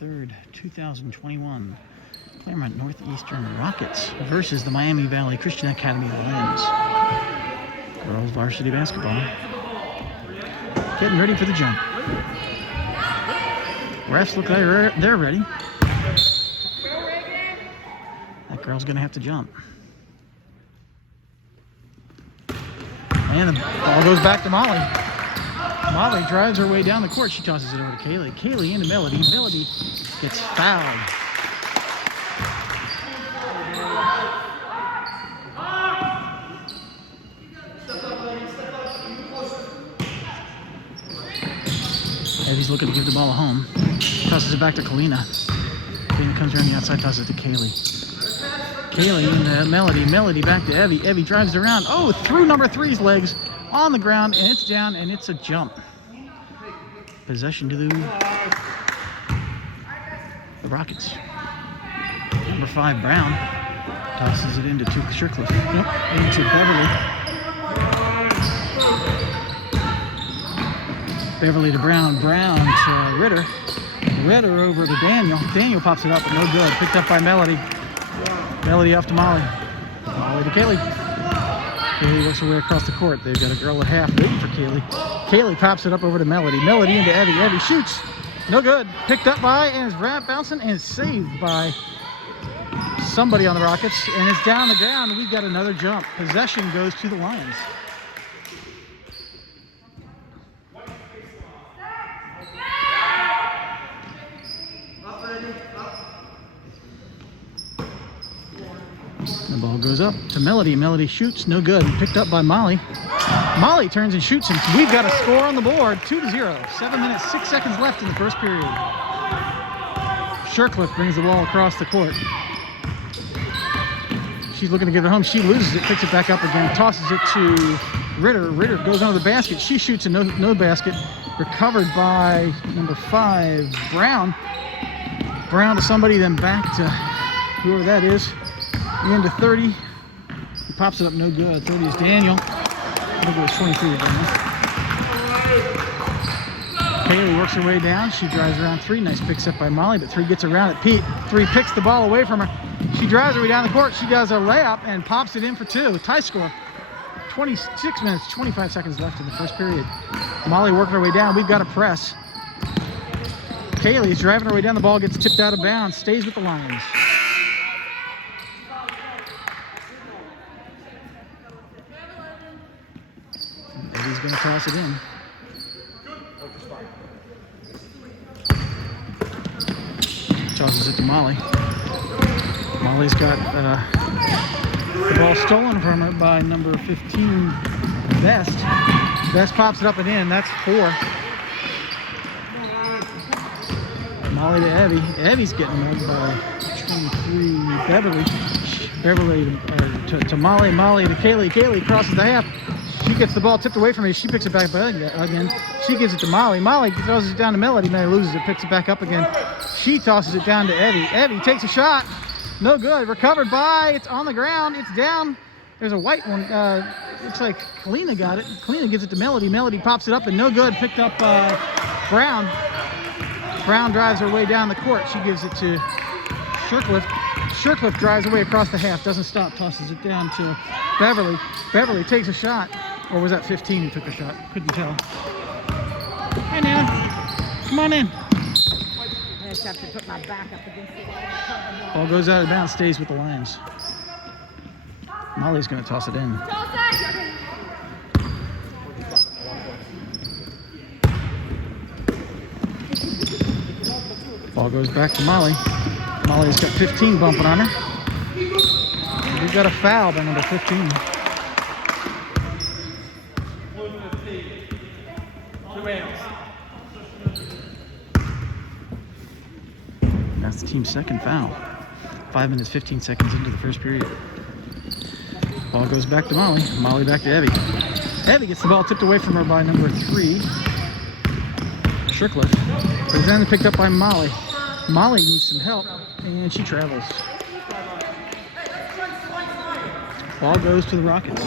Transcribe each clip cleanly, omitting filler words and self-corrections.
3rd, 2021. Clermont Northeastern Rockets versus the Miami Valley Christian Academy Lions. Girls varsity basketball. Getting ready for the jump. Refs look like they're ready. That girl's gonna have to jump. And the ball goes back to Molly. Molly drives her way down the court. She tosses it over to Kaylee. Kaylee into Melody. Melody gets fouled. Evie's looking to give the ball a home. Tosses it back to Kalina. Kalina comes around the outside, tosses it to Kaylee. Kaylee into Melody. Melody back to Evie. Evie drives around. Oh, through number 3's legs on the ground, and it's down, and it's a jump. Possession to the Rockets. Number 5, Brown, tosses it into Shercliffe. Nope, into Beverly. Beverly to Brown. Brown to Ritter. Ritter over to Daniel. Daniel pops it up, but no good. Picked up by Melody. Melody off to Molly. Molly to Kaylee. Kaylee works her way across the court. They've got a girl at half waiting for Kaylee. Kaylee pops it up over to Melody. Melody into Evie. Evie shoots. No good. Picked up by and is bouncing and saved by somebody on the Rockets. And it's down the ground. We've got another jump. Possession goes to the Lions. The ball goes up to Melody. Melody shoots, no good. Picked up by Molly. Molly turns and shoots, and we've got a score on the board, 2-0. 7 minutes, 6 seconds left in the first period. Shercliffe brings the ball across the court. She's looking to get it home. She loses it, picks it back up again, tosses it to Ritter. Ritter goes under the basket. She shoots, and no basket. Recovered by number 5, Brown. Brown to somebody, then back to whoever that is. Into 30. He pops it up, no good. 30 is Daniel. I think it was 23 again. Kaylee works her way down. She drives around 3. Nice picks up by Molly, but 3 gets around it. Pete. 3 picks the ball away from her. She drives her way down the court. She does a layup and pops it in for 2. Tie score. 26 minutes, 25 seconds left in the first period. Molly working her way down. We've got a press. Kaylee's driving her way down. The ball gets tipped out of bounds. Stays with the Lions. He's going to toss it in. Tosses it to Molly. Molly's got the ball stolen from her by number 15, Best. Best pops it up and in. That's 4. Molly to Evie. Evie's getting mugged by 23, Beverly. Beverly to Molly. Molly to Kaylee. Kaylee crosses the half. She gets the ball tipped away from me. She picks it back again. She gives it to Molly. Molly throws it down to Melody. Melody loses it, picks it back up again. She tosses it down to Evie. Evie takes a shot. No good. Recovered by. It's on the ground. It's down. There's a white one. Looks like Kalina got it. Kalina gives it to Melody. Melody pops it up and no good. Picked up Brown. Brown drives her way down the court. She gives it to Shercliffe. Shercliffe drives away across the half. Doesn't stop. Tosses it down to Beverly. Beverly takes a shot. Or was that 15 who took a shot? Couldn't tell. Hey, Nana. Come on in. I just have to put my back up against it. Ball goes out of bounds, stays with the Lions. Molly's going to toss it in. Ball goes back to Molly. Molly's got 15 bumping on her. We've got a foul by number 15. That's the team's second foul. 5 minutes, 15 seconds into the first period. Ball goes back to Molly. Molly back to Evie. Evie gets the ball tipped away from her by number 3, Shercliffe. But then picked up by Molly. Molly needs some help, and she travels. Ball goes to the Rockets.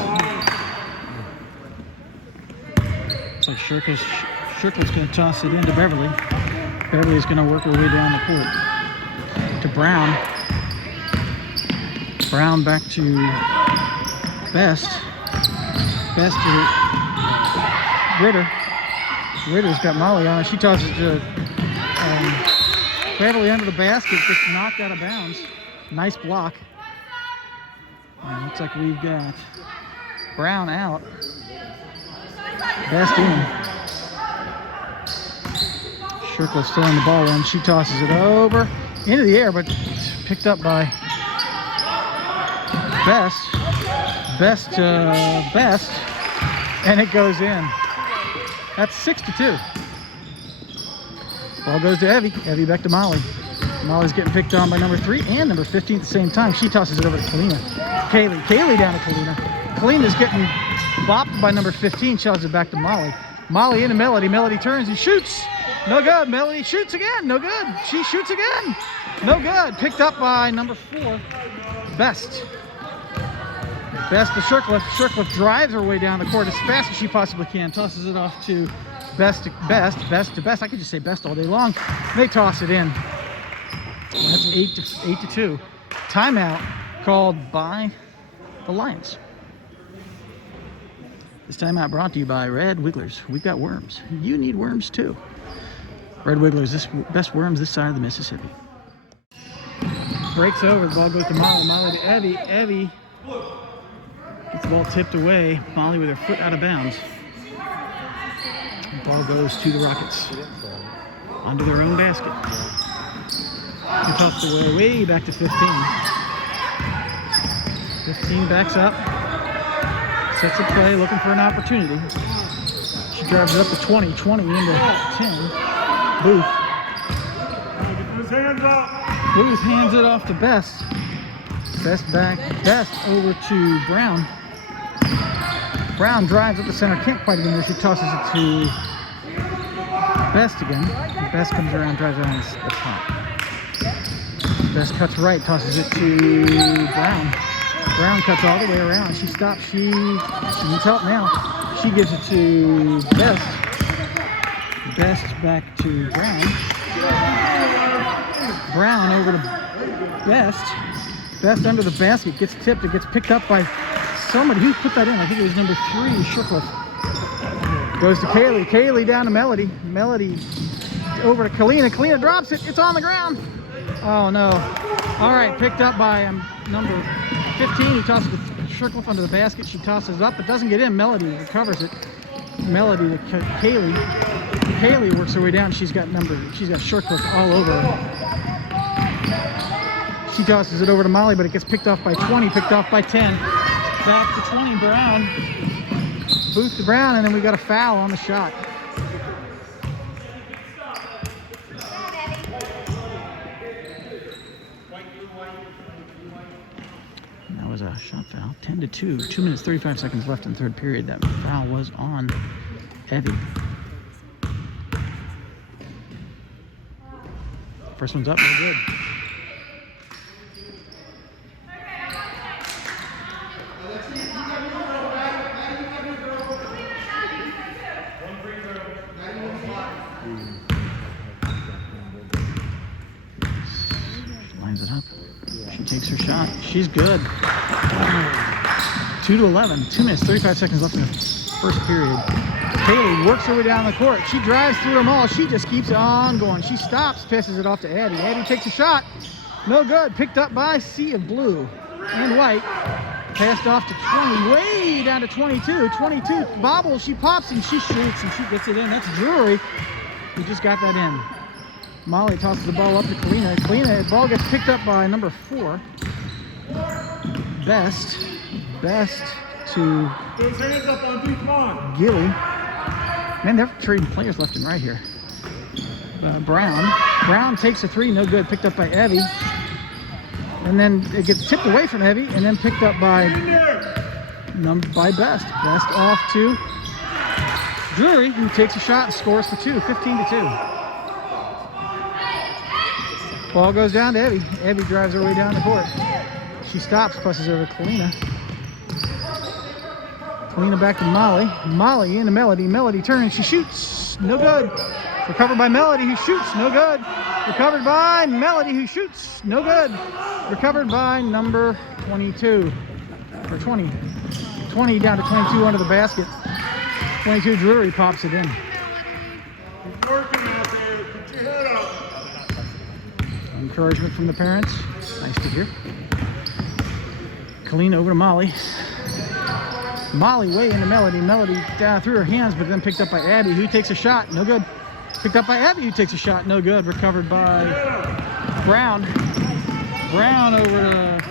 Looks like Shercliffe's going to toss it into Beverly. Beverly's going to work her way down the court to Brown. Brown back to Best. Best to Ritter. Ritter's got Molly on. She tosses to Beverly under the basket. Gets knocked out of bounds. Nice block. And looks like we've got Brown out. Best in. Sherkliff's throwing the ball in. She tosses it over into the air, but picked up by Best. Best to Best. And it goes in. That's 6-2. Ball goes to Evie. Evie back to Molly. Molly's getting picked on by number 3 and number 15 at the same time. She tosses it over to Kalina. Kaylee down to Kalina. Kalina's getting bopped by number 15. Shoves it back to Molly. Molly into Melody. Melody turns and shoots. No good. Melody shoots again. No good. She shoots again. No good. Picked up by number 4. Best. Best to Sherkliff. Sherkliff drives her way down the court as fast as she possibly can. Tosses it off to Best to Best. Best to Best. I could just say Best all day long. They toss it in. That's 8-2. Timeout called by the Lions. This timeout brought to you by Red Wigglers. We've got worms. You need worms too. Red Wigglers, best worms this side of the Mississippi. Breaks over. The ball goes to Molly. Molly to Evie. Evie gets the ball tipped away. Molly with her foot out of bounds. The ball goes to the Rockets. Onto their own basket. And tossed away way back to 15. 15 backs up. Sets a play, looking for an opportunity. She drives it up to 20. 20 into 10. Booth. Booth hands it off to Best. Best back. Best over to Brown. Brown drives up the center. Can't quite get in there. She tosses it to Best again. Best comes around, drives around the top. Best cuts right, tosses it to Brown. Brown cuts all the way around. She stops. She needs help now. She gives it to Best. Best back to Brown. Brown over to Best. Best under the basket. Gets tipped. It gets picked up by somebody. Who put that in? I think it was number 3, Sherkliff. Goes to Kaylee. Kaylee down to Melody. Melody over to Kalina. Kalina drops it. It's on the ground. Oh no. All right, picked up by number 15. He tosses the Sherkliff under the basket. She tosses it up, but doesn't get in. Melody recovers it. Melody to Kaylee. Kaylee works her way down. She's got Sherkliff all over her. She tosses it over to Molly, but it gets picked off by 20, picked off by 10. Back to 20, Brown. Booth to Brown, and then we got a foul on the shot. That was a shot foul. 10-2. 2 minutes, 35 seconds left in the third period. That foul was on Evie. First one's up, no good. Lines it up. She takes her shot. She's good. 2-11. 2 minutes, 35 seconds left in the first period. Kaylee works her way down the court. She drives through them all. She just keeps on going. She stops, passes it off to Addie. Addie takes a shot. No good. Picked up by Sea of Blue and White. Passed off to 20, way down to 22. 22 bobbles. She pops and she shoots and she gets it in. That's Drury. We just got that in. Molly tosses the ball up to Kalina. Kalina, the ball gets picked up by number 4. Best to Gilly. Man, they're trading players left and right here. Brown takes a 3, no good. Picked up by Evie. And then it gets tipped away from Evie and then picked up by Best. Best off to Drury, who takes a shot and scores for 2, 15-2. Ball goes down to Evie. Evie drives her way down the court. She stops, passes over to Kalina. Kalina back to Molly. Molly into Melody. Melody turns. She shoots. No good. Recovered by Melody, who shoots, no good. Recovered by Melody, who shoots, no good. Recovered by number 22, or 20. 20 down to 22 under the basket. 22 Drury pops it in. Encouragement from the parents. Nice to hear. Colleen over to Molly. Molly way into Melody. Melody down through her hands, but then picked up by Abby, who takes a shot. No good. Picked up by Abby, who takes a shot. No good. Recovered by Brown. Brown over to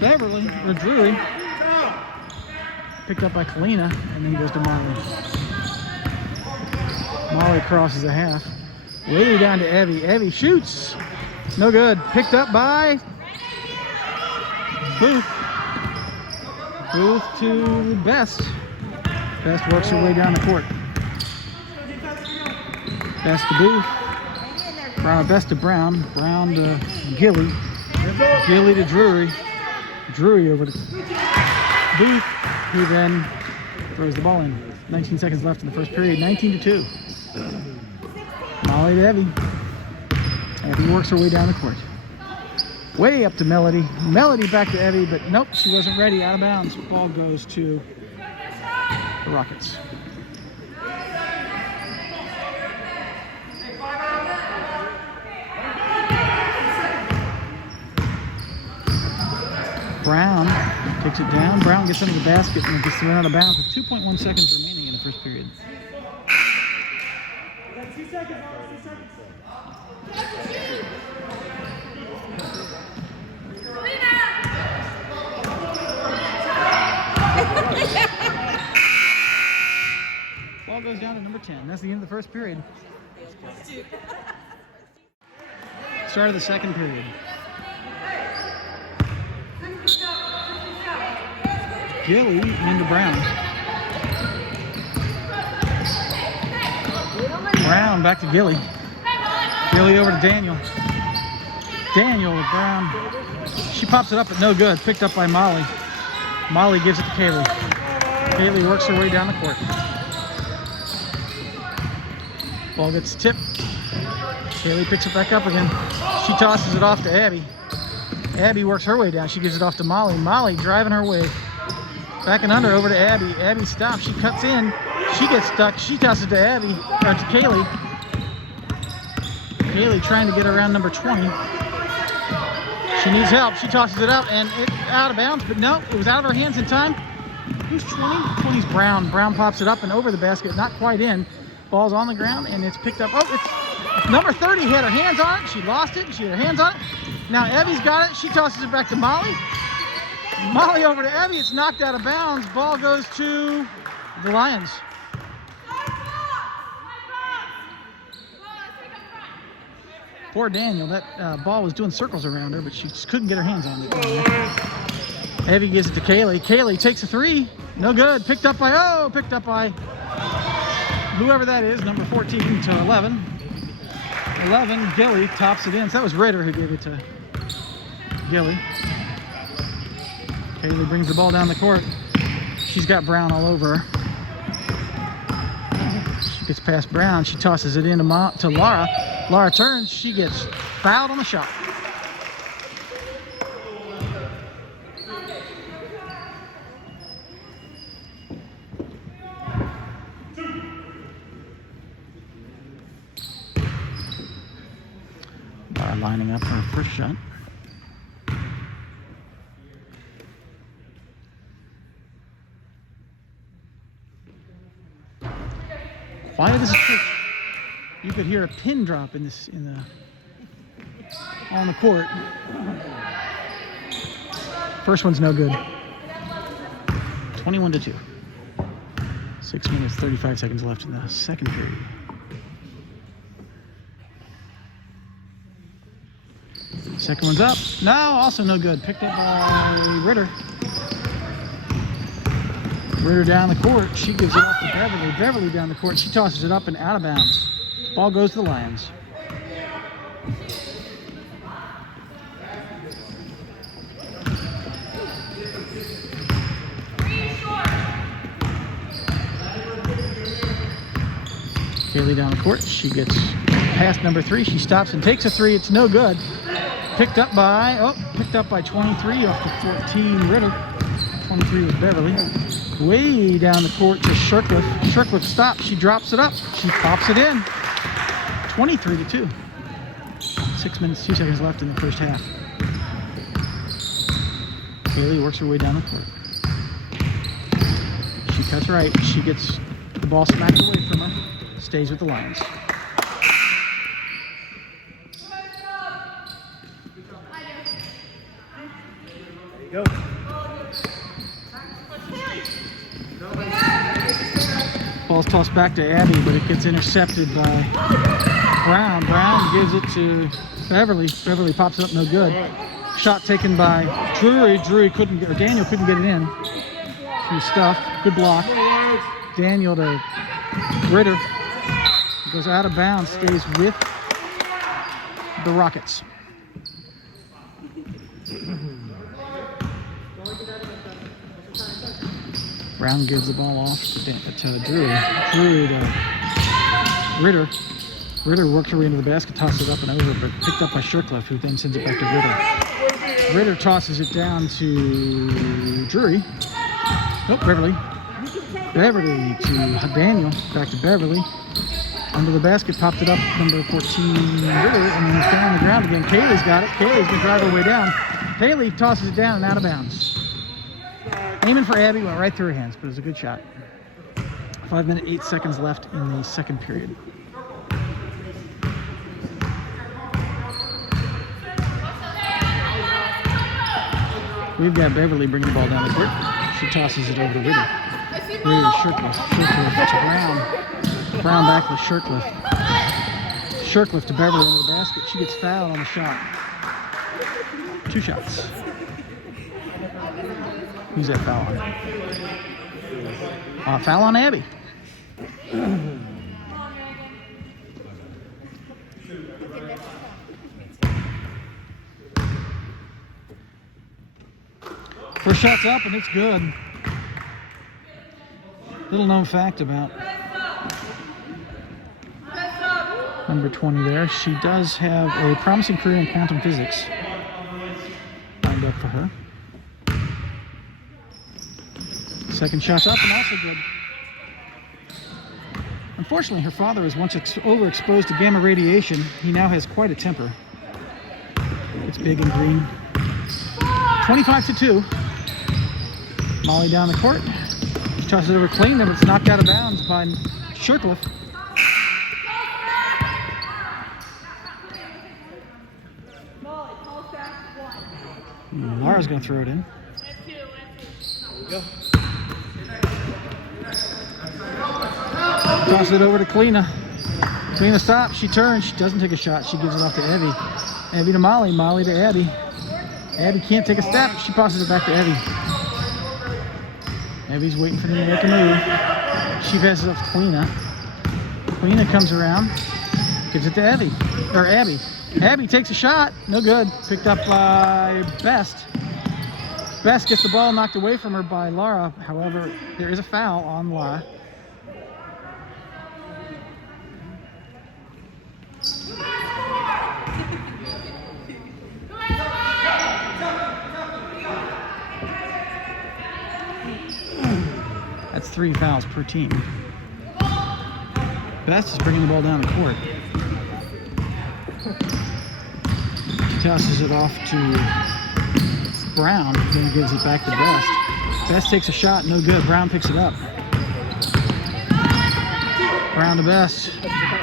Beverly, or Drury. Picked up by Kalina, and then goes to Molly. Molly crosses the half. Way down to Abby. Abby shoots. No good. Picked up by Booth. Booth to Best. Best works her way down the court. Best to Booth. Best to Brown. Brown to Gilly. Gilly to Drury. Drury over to Booth, who then throws the ball in. 19 seconds left in the first period. 19-2. Molly to Evie. Evie works her way down the court. Way up to Melody. Melody back to Evie, but nope, she wasn't ready. Out of bounds. Ball goes to the Rockets. Brown takes it down. Brown gets under the basket and gets thrown out of bounds with 2.1 seconds remaining in the first period. Ball goes down to number 10. That's the end of the first period. Start of the second period. Gilly into Brown. Brown back to Gilly. Gilly over to Daniel. Daniel with Brown. She pops it up, but no good. Picked up by Molly. Molly gives it to Kaylee. Kaylee works her way down the court. Ball gets tipped. Kaylee picks it back up again. She tosses it off to Abby. Abby works her way down. She gives it off to Molly. Molly driving her way. Back and under over to Abby. Abby stops. She cuts in. She gets stuck. She tosses it to Abby, or to Kaylee. Kaylee trying to get around number 20. She needs help. She tosses it out and it's out of bounds, but no, it was out of her hands in time. Who's 20? 20's Brown. Brown pops it up and over the basket, not quite in. Ball's on the ground and it's picked up. Oh, it's number 30 had her hands on it. She lost it and she had her hands on it. Now Abby's got it. She tosses it back to Molly. Molly over to Evie. It's knocked out of bounds. Ball goes to the Lions. Poor Daniel. That ball was doing circles around her, but she just couldn't get her hands on it. Evie gives it to Kaylee. Kaylee takes a three. No good. Picked up by whoever that is, number 14 to 11. 11, Gilly tops it in. So that was Ritter who gave it to Gilly. Kaylee brings the ball down the court. She's got Brown all over her. She gets past Brown. She tosses it in to Laura. Laura turns. She gets fouled on the shot. Laura lining up her first shot. Why this is quick? You could hear a pin drop on the court. First one's no good. 21-2. 6 minutes, 35 seconds left in the second period. Second one's up. No, also no good. Picked up by Ritter. Ritter down the court. She gives it off to Beverly. Beverly down the court. She tosses it up and out of bounds. Ball goes to the Lions. Kaylee down the court. She gets past number 3. She stops and takes a 3. It's no good. Picked up by 23 off to 14 Ritter. 23 was Beverly. Way down the court to Shirkliff. Shirkliff stops. She drops it up. She pops it in. 23-2. 6 minutes, 2 seconds left in the first half. Kaylee works her way down the court. She cuts right. She gets the ball smacked away from her. Stays with the Lions. Go. Ball's tossed back to Abby, but it gets intercepted by Brown. Brown gives it to Beverly. Beverly pops it up, no good. Shot taken by Drury. Daniel couldn't get it in. Through stuff. Good block. Daniel to Ritter. Goes out of bounds, stays with the Rockets. Brown gives the ball off to Drury. Drury to Ritter. Ritter works her way into the basket, tosses it up and over, but picked up by Shirkliff, who then sends it back to Ritter. Ritter tosses it down to Drury. Oh, Beverly. Beverly to Daniel. Back to Beverly. Under the basket, popped it up, number 14 Ritter, and then it's down on the ground again. Kaylee's got it. Kaylee's gonna drive her way down. Kaylee tosses it down and out of bounds. Aiming for Abby, went right through her hands, but it was a good shot. 5 minutes, 8 seconds left in the second period. We've got Beverly bringing the ball down the court. She tosses it over to Ritter. Ritter to Shirkliff. Shirkliff to Brown. Brown back with Shirkliff. Shirkliff to Beverly into the basket. She gets fouled on the shot. 2 shots. Who's that foul on? Foul on Abby. First shot's up and it's good. Little known fact about number 20 there. She does have a promising career in quantum physics lined up for her. Second shot's up and also good. Unfortunately, her father was once overexposed to gamma radiation. He now has quite a temper. It's big and green. 25-2. Molly down the court. She tosses it over clean, but it's knocked out of bounds by Shirkliff. Laura's going to throw it in. Go. Tosses it over to Kalina. Kalina stops. She turns. She doesn't take a shot. She gives it off to Abby. Abby to Molly. Molly to Abby. Abby can't take a step. She passes it back to Abby. Abby's waiting for them to make a move. She passes it off to Kalina. Kalina comes around. Gives it to Abby. Or Abby. Abby takes a shot. No good. Picked up by Best. Best gets the ball knocked away from her by Lara. However, there is a foul on Lara. That's 3 fouls per team. Best is bringing the ball down the court. She tosses it off to Brown, then gives it back to Best. Best takes a shot, no good. Brown picks it up. Brown to Best.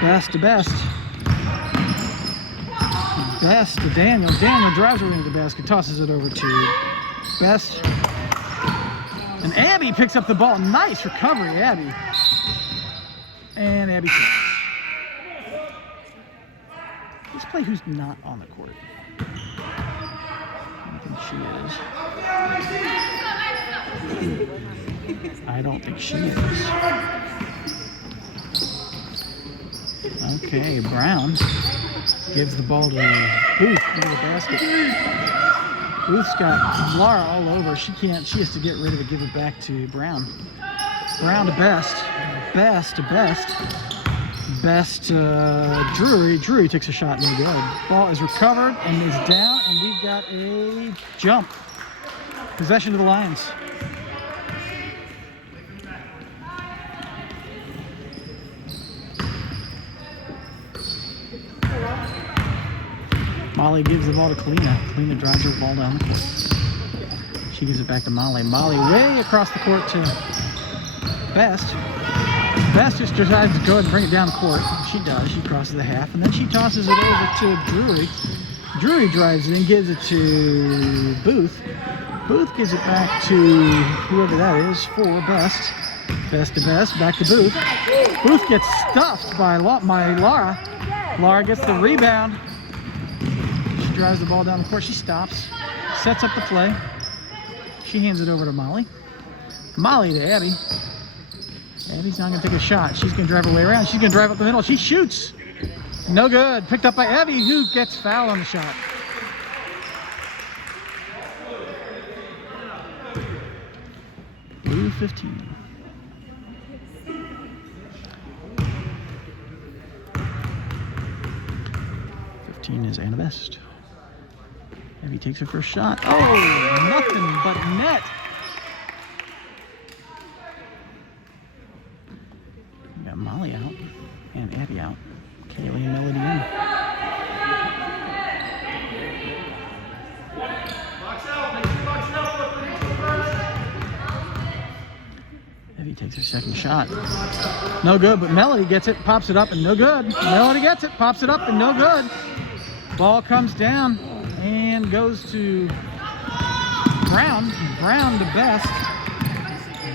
Best to Best. Best to Daniel. Daniel drives her into the basket, tosses it over to Best. And Abby picks up the ball. Nice recovery, Abby. And Abby shoots. Let's play who's not on the court. I don't think she is. I don't think she is. Okay, Brown gives the ball to Booth into the basket. Booth's got Lara all over. She has to get rid of it, give it back to Brown. Brown to Best. Best to Best. Best Drury takes a shot, no good. Ball is recovered and is down, and we've got a jump. Possession to the Lions. Molly gives the ball to Kalina. Kalina drives her ball down the court. She gives it back to Molly. Molly way across the court to Best. Best just decides to go ahead and bring it down the court. She does. She crosses the half, and then she tosses it over to Drury. Drury drives it and gives it to Booth. Booth gives it back to whoever that is for Best. Best to Best, back to Booth. Booth gets stuffed by Laura. Laura gets the rebound. She drives the ball down the court. She stops, sets up the play. She hands it over to Molly. Molly to Abby. Abby's not going to take a shot. She's going to drive her way around. She's going to drive up the middle. She shoots. No good. Picked up by Abby, who gets fouled on the shot. Blue 15. Is Anna Best. Abby takes her first shot. Oh, nothing but net. We got Molly out and Abby out. Kaylee and Melody in. Abby takes her second shot. No good, but Melody gets it, pops it up, and no good. Melody gets it, pops it up, and no good. Ball comes down and goes to Brown. Brown to Best.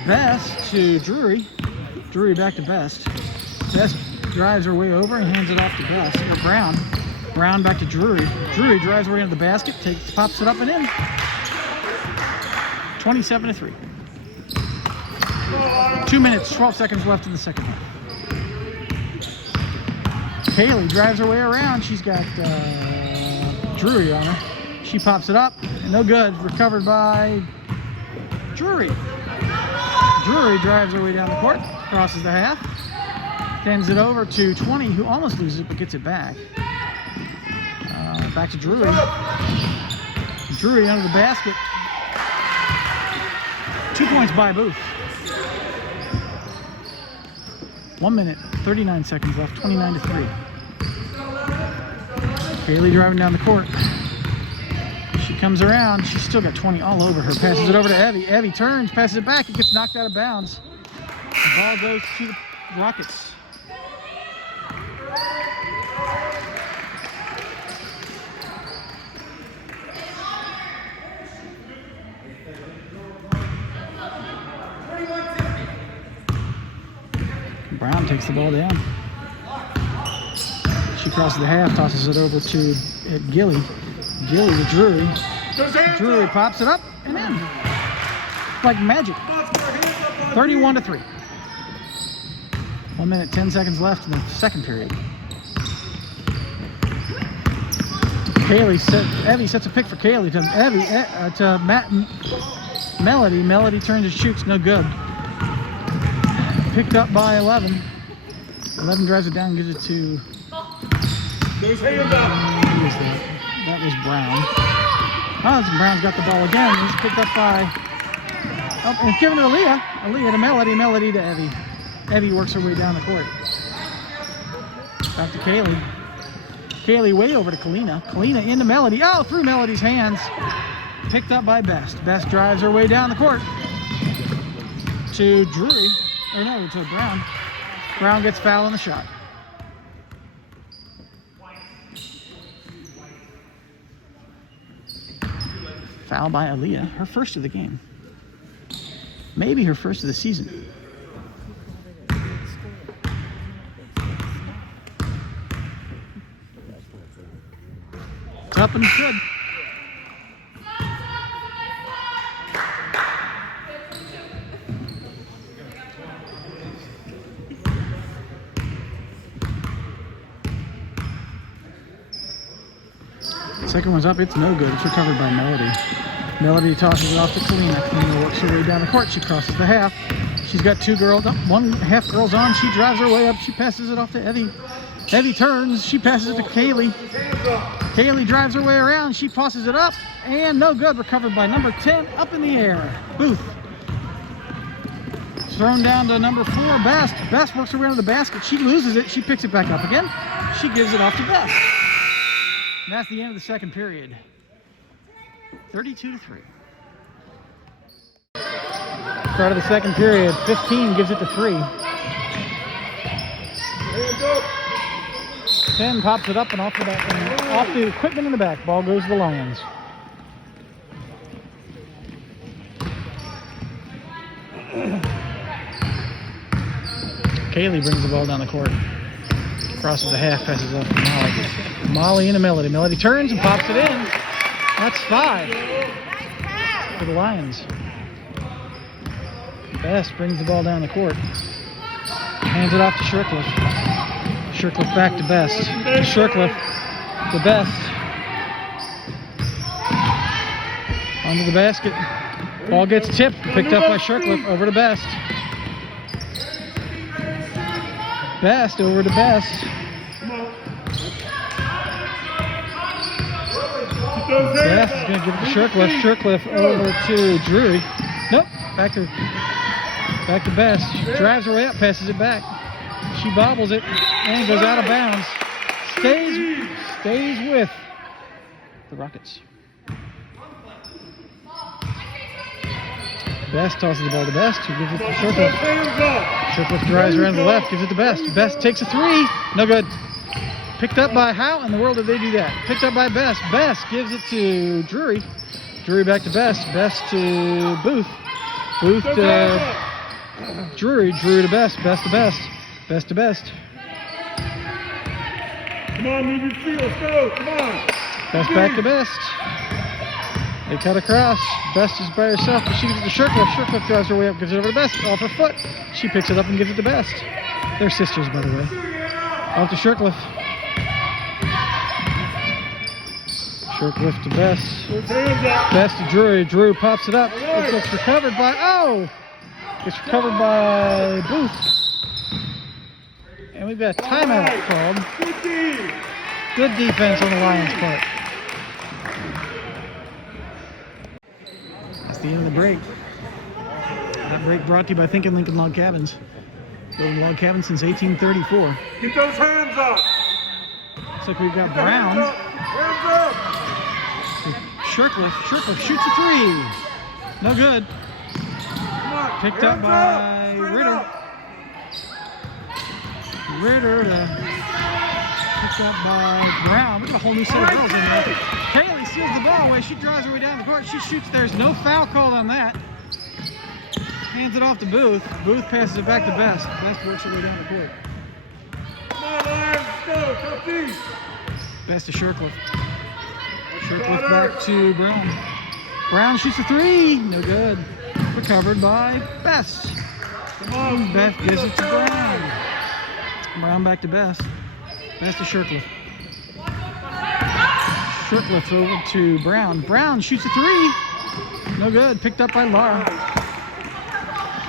Best to Drury. Drury back to Best. Best drives her way over and hands it off to Best. Or Brown. Brown back to Drury. Drury drives her way into the basket, pops it up and in. 27-3. 2 minutes, 12 seconds left in the second half. Kaylee drives her way around. She's got Drury on her. She pops it up. No good. Recovered by Drury. Drury drives her way down the court. Crosses the half. Sends it over to 20, who almost loses it but gets it back. Back to Drury. Drury under the basket. 2 points by Booth. 1 minute, 39 seconds left, 29-3. Kaylee driving down the court. She comes around. She's still got 20 all over her. Passes it over to Abby. Abby turns, passes it back. It gets knocked out of bounds. The ball goes to the Rockets. Brown takes the ball down. She crosses the half, tosses it over to Gilly. Gilly to Drury. Drury pops it up and in. Like magic. 31-3. 1 minute, 10 seconds left in the second period. Abby sets a pick for Kaylee to Melody. Melody turns and shoots, no good. Picked up by 11. 11 drives it down and gives it to... Who is that? That was Brown. Oh, Brown's got the ball again. He's picked up by... Oh, and it's given to Aaliyah. Aaliyah to Melody. Melody to Abby. Abby works her way down the court. Back to Kaylee. Kaylee way over to Kalina. Kalina into Melody. Oh, through Melody's hands. Picked up by Best. Best drives her way down the court to Drury. Or no, to Brown. Brown gets fouled on the shot. Foul by Aaliyah, her first of the game. Maybe her first of the season. It's up and it's good. Second one's up, it's no good. It's recovered by Melody. Melody tosses it off to Kalina. Kalina works her way down the court. She crosses the half. She's got two girls, one half girls on. She drives her way up. She passes it off to Evie. Evie turns. She passes it to Kaylee. Kaylee drives her way around. She tosses it up. And no good. Recovered by number 10 up in the air. Booth. It's thrown down to number 4, Best. Best works her way to the basket. She loses it. She picks it back up again. She gives it off to Best. And that's the end of the second period. 32-3. Start of the second period. 15 gives it to 3. 10 pops it up and off the back, and off the equipment in the back. Ball goes to the Lions. Kaylee brings the ball down the court. Crosses the half, passes off to Molly. Molly into Melody. Melody turns and pops it in. That's 5 for the Lions. Best brings the ball down the court. Hands it off to Shirkliff. Shirkliff back to Best. Shirkliff to Best. Under the basket. Ball gets tipped. Picked up by Shirkliff. Over to Best. Best over to Best. Best is going to give it to Shirkliff. Shirkliff over to Drury. Nope. Back to Best. Drives her way up, passes it back. She bobbles it and goes out of bounds. Stays with the Rockets. Best tosses the ball to Best, who gives it to Shirkliff. Shirkliff drives around to the left, gives it to Best. Best takes a 3. No good. Picked up by, how in the world did they do that? Picked up by Best. Best gives it to Drury. Drury back to Best. Best to Booth. Booth to Drury. Drury to Best. Best to Best. Best to Best. Come on, move your feet. Let's go. Come on. Best back to Best. They cut across. Best is by herself, but she gives it to Shirkliff. Shirkliff drives her way up, gives it over to Best. Off her foot. She picks it up and gives it to Best. They're sisters, by the way. Off to Shirkliff. Shirkliff to Best. Best to Drury. Drury pops it up. It gets recovered by, gets recovered by Booth. And we've got a timeout called. Good defense on the Lions' part. That's the end of the break. That break brought to you by Thinking Lincoln Log Cabins. Building log cabins since 1834. Get those hands up. Looks like we've got Brown. Hands up. Shirkliff. Shirkliff shoots a 3. No good. Come on. Picked up by Ritter. Ritter picked up by Brown. We got a whole new set of girls in there. Kaylee steals the ball away. She drives her way down the court. She shoots. There's no foul called on that. Hands it off to Booth. Booth passes it back to Best. Best works her way down the court. Come on, Lions. Go. Top D. Best to Shirkliff. Shirkliff back to Brown. Brown shoots a 3. No good. Recovered by Best. Come on. Best gives it to Brown. Brown back to Best. Best to Shirkliff. Shirkliff over to Brown. Brown shoots a 3. No good. Picked up by Laura.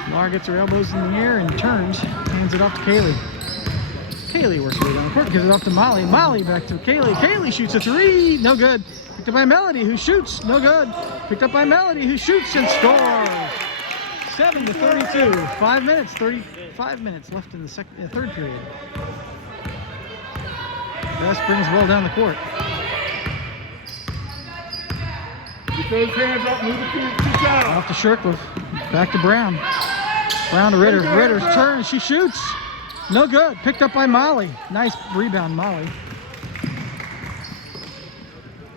Laura gets her elbows in the air and turns. Hands it off to Kaylee. Kaylee works her way down the court. Gives it off to Molly. Molly back to Kaylee. Kaylee shoots a 3. No good. Picked up by Melody, who shoots. No good. Picked up by Melody, who shoots and scores. 7-32. 35 minutes left in the third period. Best brings the ball down the court. Get those hands up. Move the feet down. Off to Shirkliff. Back to Brown. Brown to Ritter. Ritter's turn. She shoots. No good. Picked up by Molly. Nice rebound, Molly.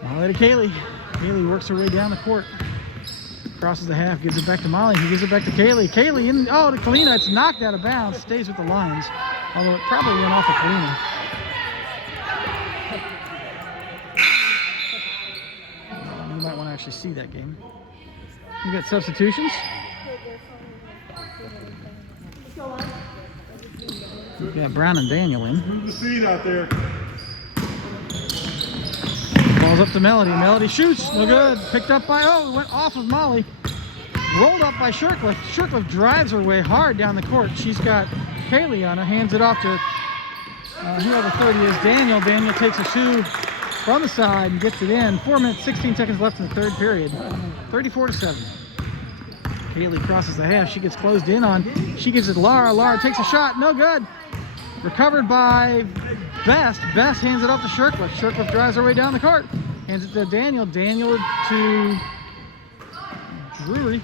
Molly to Kaylee. Kaylee works her way down the court. Crosses the half. Gives it back to Molly. He gives it back to Kaylee. Kaylee in. Oh, to Kalina. It's knocked out of bounds. Stays with the Lions. Although it probably went off of Kalina. You might want to actually see that game. You got substitutions. We've got Brown and Daniel in. Move the feet out there. Ball's up to Melody. Melody shoots. No good. Picked up by, it went off of Molly. rolled up by Shirkliff. Shirkliff drives her way hard down the court. She's got Kaylee on her, hands it off to whoever 30 is, Daniel. Daniel takes a shoe from the side and gets it in. 4 minutes, 16 seconds left in the third period. 34-7. Kaylee crosses the half. She gets closed in on. She gives it to Laura. Laura takes a shot. No good. Recovered by Best. Best hands it off to Shirkliff. Shirkliff drives her way down the court. Hands it to Daniel. Daniel to Drury.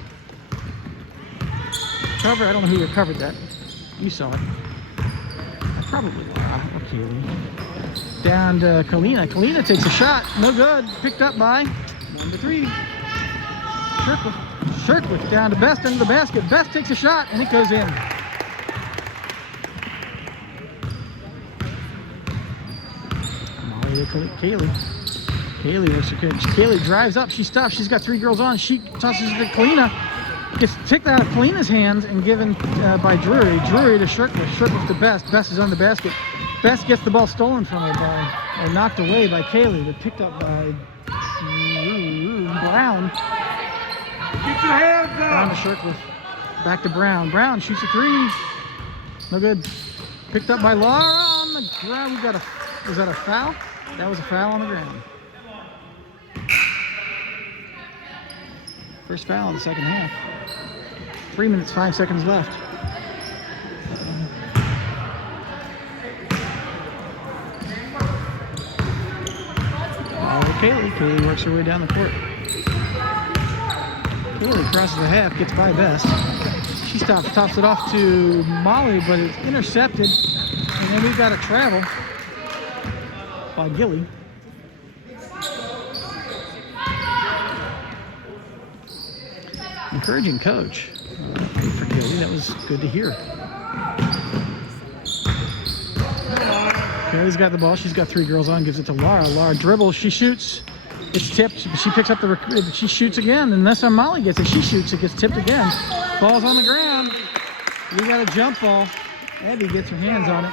Cover. I don't know who recovered that. You saw it. Probably Laura or Kaylee. Down to Kalina. Kalina takes a shot. No good. Picked up by 1-3. Shirkliff. Shirkliff down to Best under the basket. Best takes a shot and it goes in. Molly to Kaylee. Kaylee drives up. She stops. She's got 3 girls on. She tosses it to Kalina. Gets kicked out of Kalina's hands and given by Drury. Drury to Shirkliff. Shirkliff to Best. Best is on the basket. Best gets the ball stolen from her or knocked away by Kaylee, but picked up by Brown. Get your hands Brown up! to Shirkliff. Back to Brown. Brown shoots a 3. No good. Picked up by Laura on the ground. We got a. Was that a foul? That was a foul on the ground. First foul in the second half. 3 minutes, 5 seconds left. Kaylee works her way down the court. Kaylee crosses the half, gets by Best. She tops it off to Molly, but it's intercepted. And then we've got a travel by Gilly. Encouraging coach for Gilly. That was good to hear. Kaylee's got the ball. She's got 3 girls on. Gives it to Laura. Laura dribbles. She shoots. It's tipped. She picks up she shoots again. And this time Molly gets it. She shoots. It gets tipped again. Ball's on the ground. We got a jump ball. Abby gets her hands on it.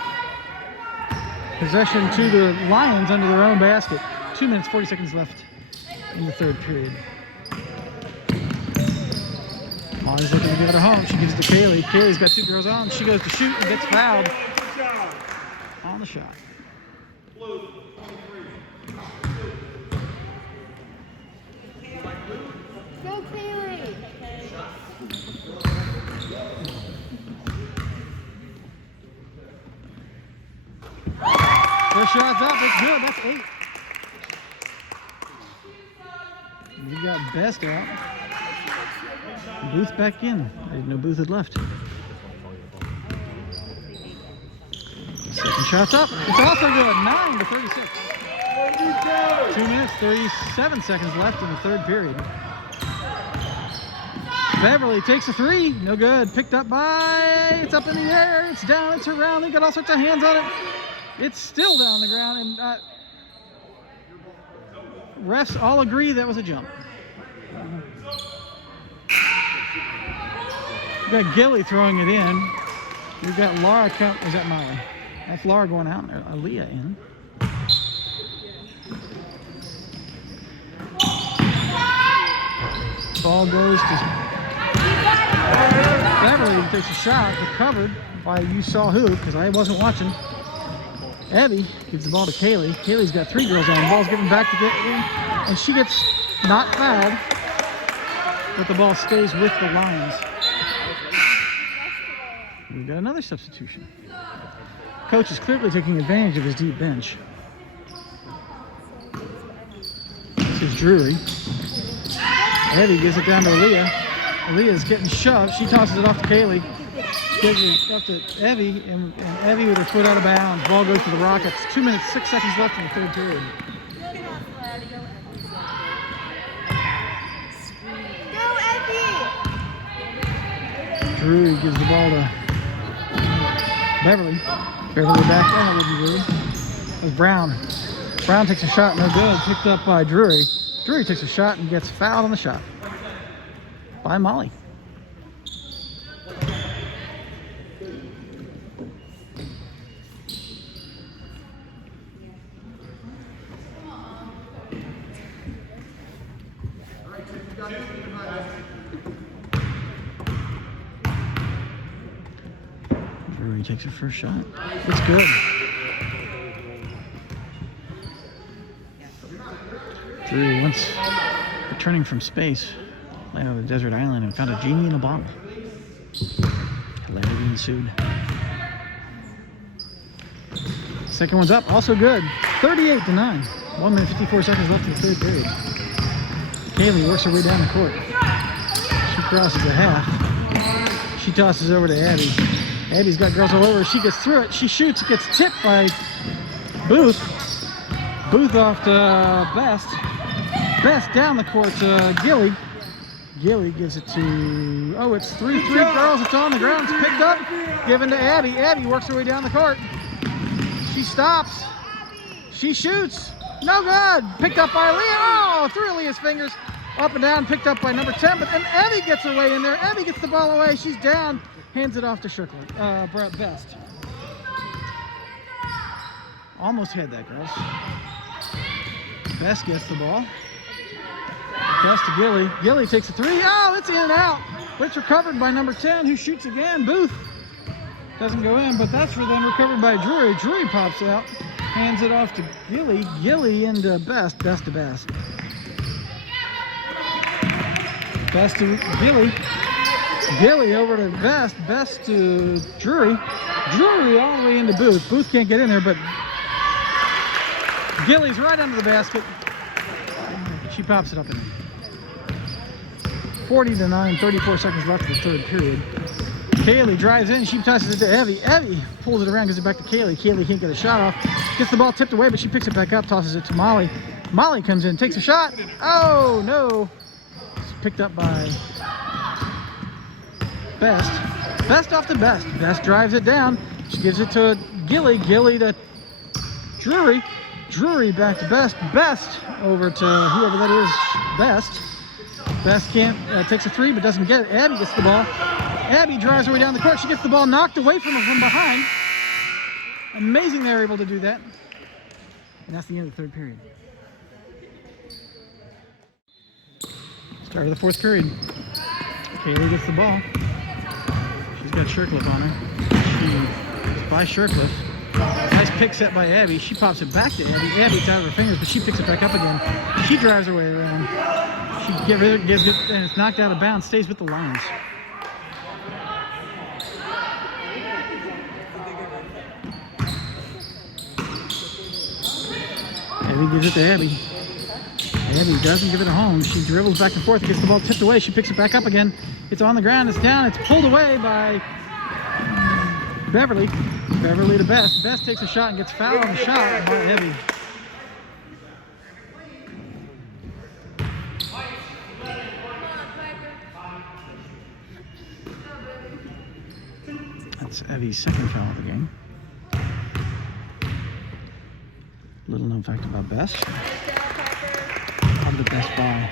Possession to the Lions under their own basket. 2 minutes, 40 seconds left in the third period. Molly's looking to give it a home. She gives it to Kaylee. Kaylee's got 2 girls on. She goes to shoot and gets fouled on the shot. Go, Kaylee! First shot's up. That's good. That's 8. We got Best out. Booth back in. I didn't know Booth had left. Second shot's up. It's also good. 9-36. 2 minutes, 37 seconds left in the third period. Beverly takes a 3. No good. Picked up by... It's up in the air. It's down. It's around. They got all sorts of hands on it. It's still down on the ground. And refs all agree that was a jump. We've got Gilly throwing it in. We've got Laura count. Is that Molly? That's Laura going out. Aaliyah in. Ball goes to Beverly. Takes a shot. Recovered by you saw who, because I wasn't watching. Abby gives the ball to Kaylee. Kaylee's got 3 girls on. The ball's given back to get in, and she gets not fouled, but the ball stays with the Lions. We've got another substitution. Coach is clearly taking advantage of his deep bench. This is Drury. Abby gives it down to Aaliyah. Aaliyah's getting shoved. She tosses it off to Kaylee. She gives it up to Abby, and Abby with her foot out of bounds. Ball goes to the Rockets. 2 minutes, 6 seconds left in the third period. Go, Abby! Drury gives the ball to Beverly. Beverly back in. That wouldn't Drury. That was Brown. Brown takes a shot. No good. Picked up by Drury. Drury takes a shot and gets fouled on the shot by Molly. Drury takes her first shot. It's good. Drury, once returning from space, landed on a desert island and found a genie in a bottle. Hilarity ensued. Second one's up, also good. 38-9. 1 minute 54 seconds left in the third period. Kaylee works her way down the court. She crosses the half. She tosses over to Abby. Abby's got girls all over her. She gets through it. She shoots, gets tipped by Booth. Booth off to Best. Best down the court to Gilly. Gilly gives it to, oh, it's 3 girls. It's on the ground. It's picked up, given to Abby. Abby works her way down the court. She stops. She shoots. No good. Picked up by Leah. Oh, through Leah's fingers. Up and down, picked up by number 10. But then Abby gets her way in there. Abby gets the ball away. She's down. Hands it off to Best. Almost had that, girls. Best gets the ball. Pass to Gilly. Gilly takes a 3. Oh, it's in and out. But it's recovered by number 10, who shoots again. Booth doesn't go in, but that's for them. Recovered by Drury. Drury pops out. Hands it off to Gilly. Gilly into Best. Best to Best. Best to Gilly. Gilly over to Best. Best to Drury. Drury all the way into Booth. Booth can't get in there, but Gilly's right under the basket. She pops it up in there. 40-9, 34 seconds left in the third period. Kaylee drives in, she tosses it to Evie. Evie pulls it around, gives it back to Kaylee. Kaylee can't get a shot off. Gets the ball tipped away, but she picks it back up, tosses it to Molly. Molly comes in, takes a shot. Oh, no. It's picked up by Best. Best off to Best. Best drives it down. She gives it to Gilly. Gilly to Drury. Drury back to Best. Best over to whoever that is. Best. Best can't, takes a 3 but doesn't get it. Abby gets the ball. Abby drives her way down the court. She gets the ball knocked away from her from behind. Amazing they're able to do that. And that's the end of the third period. Start of the fourth period. Kaylee gets the ball. She's got Shirkliff on her. She's by Shirkliff. Nice pick set by Abby. She pops it back to Abby. Abby's out of her fingers, but she picks it back up again. She drives her way around. She gives it, and it's knocked out of bounds. Stays with the Lions. Abby gives it to Abby. Abby doesn't give it a home. She dribbles back and forth. Gets the ball tipped away. She picks it back up again. It's on the ground. It's down. It's pulled away by Beverly. Beverly to Best. Best takes a shot and gets fouled on the shot by Abby. That's Abby's second foul of the game. Little known fact about Best. I'm the Best Buy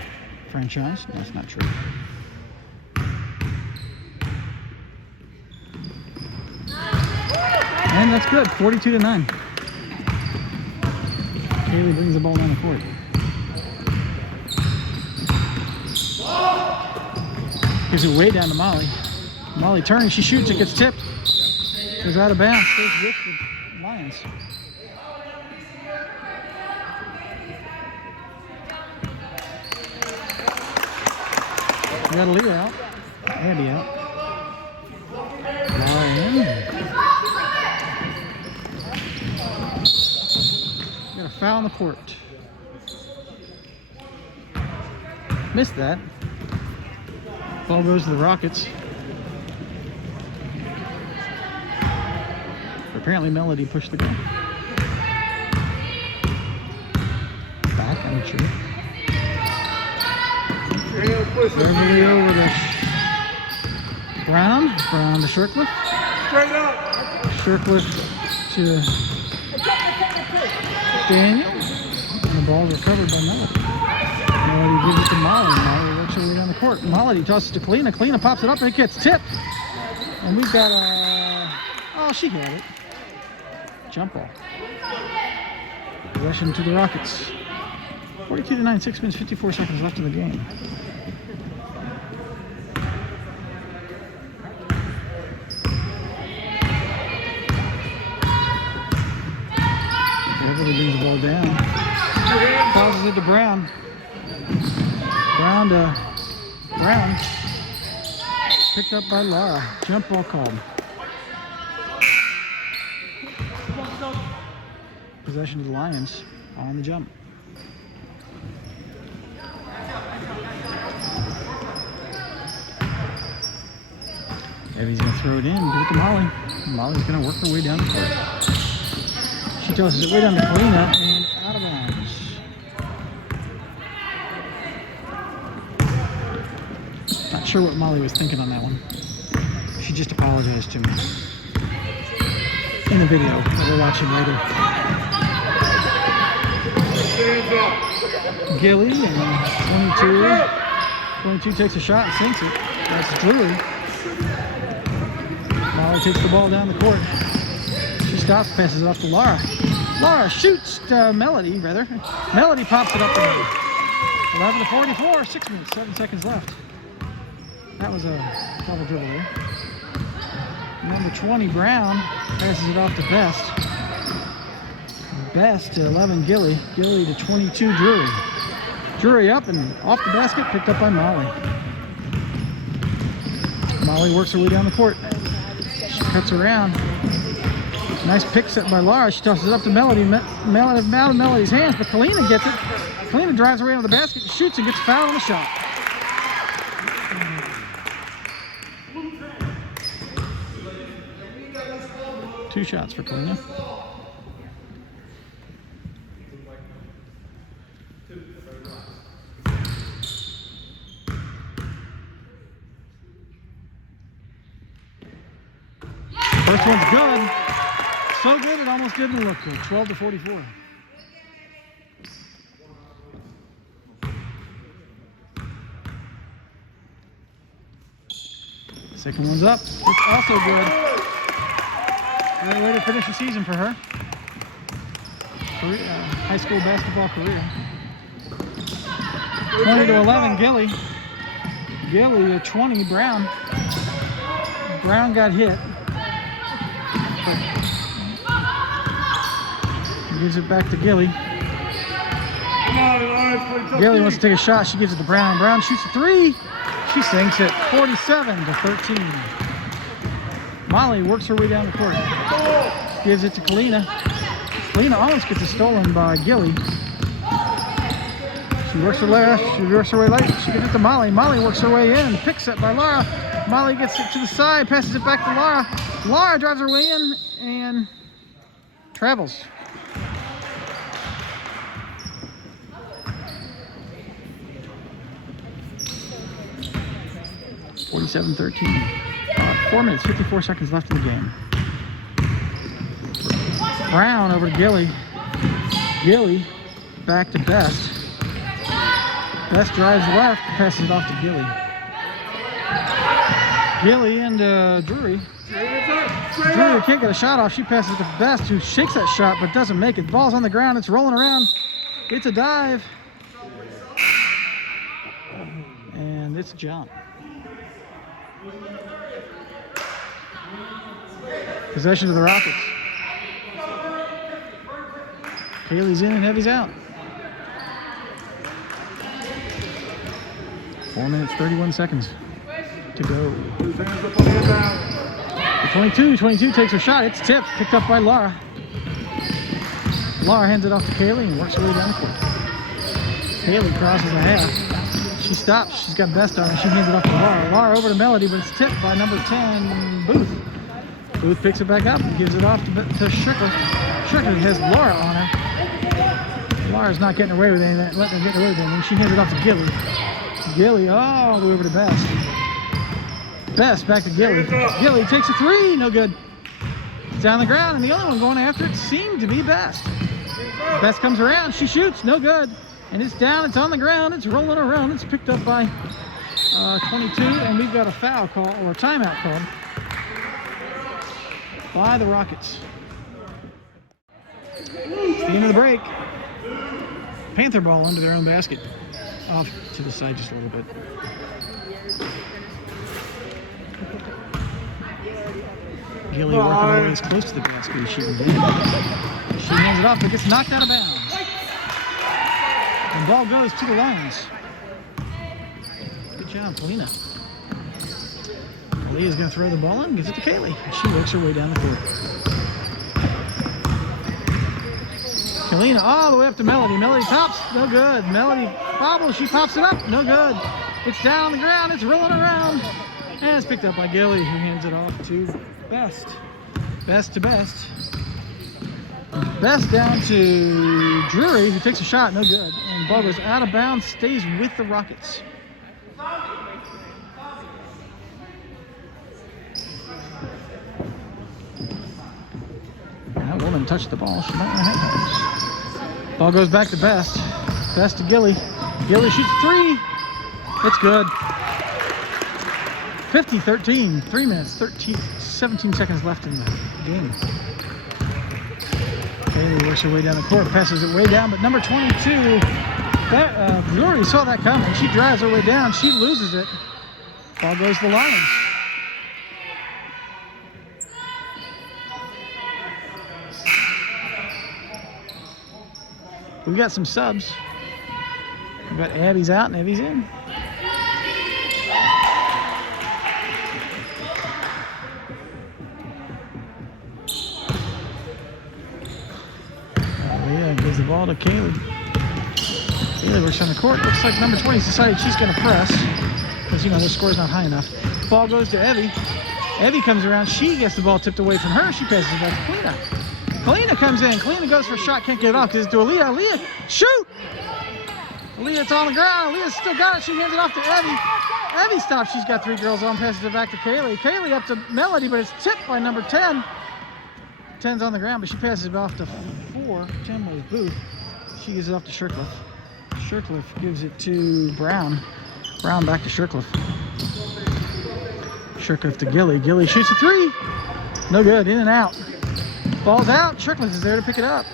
franchise. No, that's not true. And that's good. 42-9. Kaylee brings the ball down the court. Gives it way down to Molly. Molly turns, she shoots, it gets tipped. Goes out of bounds, stays with the Lions. We got a leader out. Abby out. Lion. Got a foul on the court. Missed that. Ball goes to the Rockets. Apparently Melody pushed the goal. Back, I'm not sure. Beverly over to Brown. Brown to Shirkliff. Straight up. Shirkliff to Daniel. And the ball's recovered by Melody. Melody gives it to Molly. Molly works her way down the court. Melody tosses to Kalina. Kalina pops it up and it gets tipped. And we've got a... Oh, she had it. Jump ball. Possession to the Rockets. 42-9, 6 minutes, 54 seconds left in the game. down. Tosses it to Brown. Brown to Brown. Picked up by Laura. Jump ball called. Possession to the Lions on the jump. Evie's going to throw it in, give it to Molly. Molly's going to work her way down the court. She tosses it way down to Kalina and out of bounds. Not sure what Molly was thinking on that one. She just apologized to me in the video that we're watching later. Gilly and 22 takes a shot and sinks it. That's Drury. Molly takes the ball down the court. She stops, passes it off to Laura. Laura shoots to Melody, rather. Melody pops it up there. 11 to 44, 6 minutes, 7 seconds left. That was a double dribble there. Number 20, Brown, passes it off to Best. Best to 11, Gilly. Gilly to 22, Drury. Drury up and off the basket, picked up by Molly. Molly works her way down the court. She cuts around. Nice pick set by Laura. She tosses it up to Melody. Melody out of Melody's hands, but Kalina gets it. Kalina drives her way into the basket, shoots and gets fouled on the shot. Two shots for Kalina. First one's good. So good it almost didn't look good. 12 to 44. Second one's up. It's also good. Great way to finish the season for her. High school basketball career. 20 to 11, Gilly. Gilly at 20, Brown. Brown got hit. Gives it back to Gilly. Gilly wants to take a shot. She gives it to Brown. Brown shoots a three. She sinks it. 47 to 13. Molly works her way down the court. Gives it to Kalina. Kalina almost gets it stolen by Gilly. She works her left. She works her way late. She gives it to Molly. Molly works her way in. Picks it by Laura. Molly gets it to the side. Passes it back to Laura. Laura drives her way in and travels. (47-13). 4 minutes, 54 seconds left in the game. Brown over to Gilly. Gilly back to Best. Best drives left, passes it off to Gilly. Gilly and Drury. Drury can't get a shot off. She passes it to Best, who shakes that shot but doesn't make it. Ball's on the ground. It's rolling around. It's a dive. And it's a jump. Possession to the Rockets. Kaylee's in and Evie's out. 4 minutes, 31 seconds to go. 22 takes her shot. It's tipped, picked up by Laura. Laura hands it off to Kaylee and works her way down the court. Kaylee crosses the half. She stops. She's got Best on her. She hands it off to Laura. Laura over to Melody, but it's tipped by number 10, Booth. Booth picks it back up and gives it off to Strickler. Strickler has Laura on her. Laura's not getting away with anything, letting her get away with anything. She hands it off to Gilly. Gilly all the way over to Best. Best back to Gilly. Gilly takes a three, no good. It's down the ground, and the other one going after it seemed to be Best. Best comes around, she shoots, no good. And it's down, it's on the ground, it's rolling around. It's picked up by 22, and we've got a foul call, or a timeout called by the Rockets. It's the end of the break. Panther ball under their own basket. Off to the side just a little bit. Gilly working always close to the basket as she can get. She hands it off, but gets knocked out of bounds. And ball goes to the Lions. Good job, Polina. Leah's going to throw the ball in, gives it to Kaylee. She works her way down the court. Kalina all the way up to Melody. Melody tops, no good. Melody bobbles, she pops it up, no good. It's down on the ground, it's rolling around. And it's picked up by Gilly, who hands it off to Best. Best to Best. Best down to Drury, who takes a shot, no good. And the ball goes out of bounds, stays with the Rockets. That woman touched the ball. She might want to have those. Ball goes back to Best. Best to Gilly. Gilly shoots three. It's good. 50-13. 3 minutes, 17 seconds left in the game. Kaylee works her way down the court. Passes it way down, but number 22, Drury saw that coming. She drives her way down. She loses it. Ball goes to the Lions. We've got some subs. We've got Abby's out and Abby's in. Leah gives the ball to Kaylee. Kaylee works on the court. Looks like number 20's decided she's going to press because, you know, the score's not high enough. Ball goes to Evie. Evie comes around. She gets the ball tipped away from her. She passes it back to Kalina. Kalina comes in. Kalina goes for a shot. Can't get it off because it's to Aaliyah. Aaliyah, shoot! Aaliyah's on the ground. Aaliyah's still got it. She hands it off to Evie. Evie stops. She's got 3 girls on. Passes it back to Kaylee. Kaylee up to Melody, but it's tipped by number 10. 10's on the ground, but she passes it off to 4. 10 was Booth. She gives it off to Shirkliff. Shirkliff gives it to Brown. Brown back to Shirkliff. Shirkliff to Gilly. Gilly shoots a 3. No good. In and out. Ball's out. Shirkliff is there to pick it up.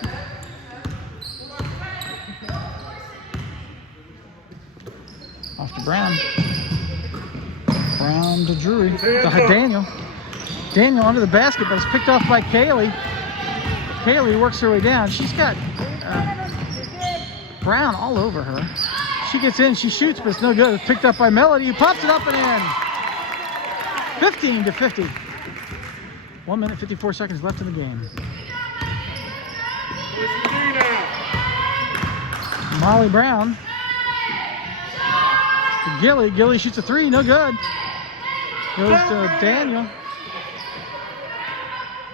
Off to Brown. Brown to Drury. To Daniel. Daniel under the basket, but it's picked off by Kaylee. Kaylee works her way down. She's got Brown all over her. She gets in, she shoots, but it's no good. It's picked up by Melody, who pops it up and in. 15-50. 1 minute, 54 seconds left in the game. Molly Brown. To Gilly. Gilly shoots a 3, no good. Goes to Daniel.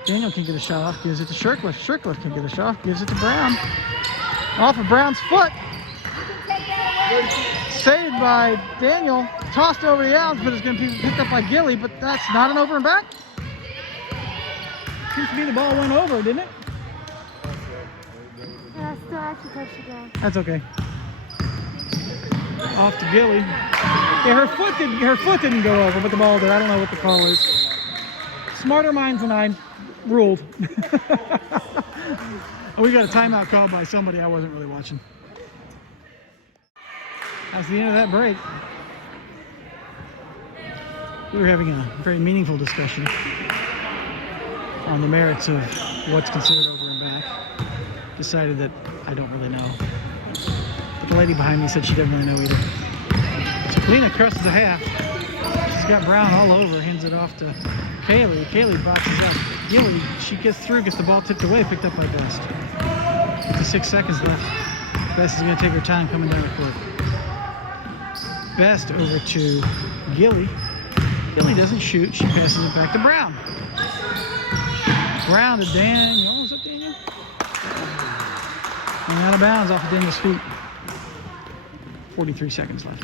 Daniel can get a shot off, gives it to Shirkliff. Shirkliff can get a shot off, gives it to Brown. Off of Brown's foot. Saved by Daniel. Tossed over the outs, but it's going to be picked up by Gilly, but that's not an over and back. Seems to be the ball went over, didn't it? Yeah, still actually touched the ball. That's okay. Off to Gilly. Yeah, her foot didn't go over, but the ball did. I don't know what the call is. Smarter minds than I ruled. Oh, we got a timeout called by somebody I wasn't really watching. That's the end of that break. We were having a very meaningful discussion on the merits of what's considered over and back. Decided that I don't really know. But the lady behind me said she didn't really know either. So Kalina crosses the half. She's got Brown all over, hands it off to Kaylee. Kaylee boxes up. Gilly, she gets through, gets the ball tipped away, picked up by Best. 56 seconds left. Best is going to take her time coming down the court. Best over to Gilly. Gilly doesn't shoot. She passes it back to Brown. Brown to Daniel. Was that Daniel? And out of bounds off of Daniel's feet. 43 seconds left.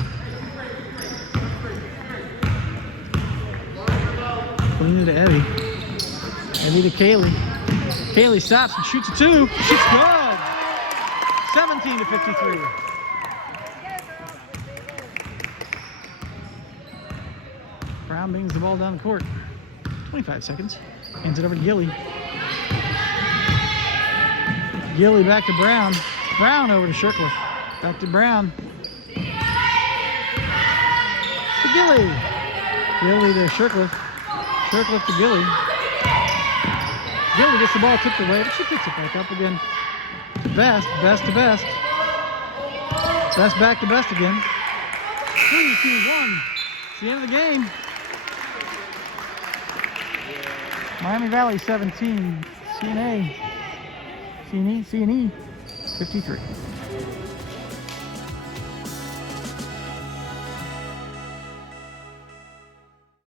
Kalina to Evie. Evie to Kaylee. Kaylee stops and shoots a 2. Shoots good. 17-53. Brown brings the ball down the court. 25 seconds. Hands it over to Gilly. Gilly back to Brown. Brown over to Shirkliff. Back to Brown. To Gilly. Gilly to Shirkliff. Shirkliff to Gilly. Gilly gets the ball tipped away, but she picks it back up again. To Best. Best to Best. Best back to best again. 3, 2, 1. It's the end of the game. Miami Valley 17. CNE 53.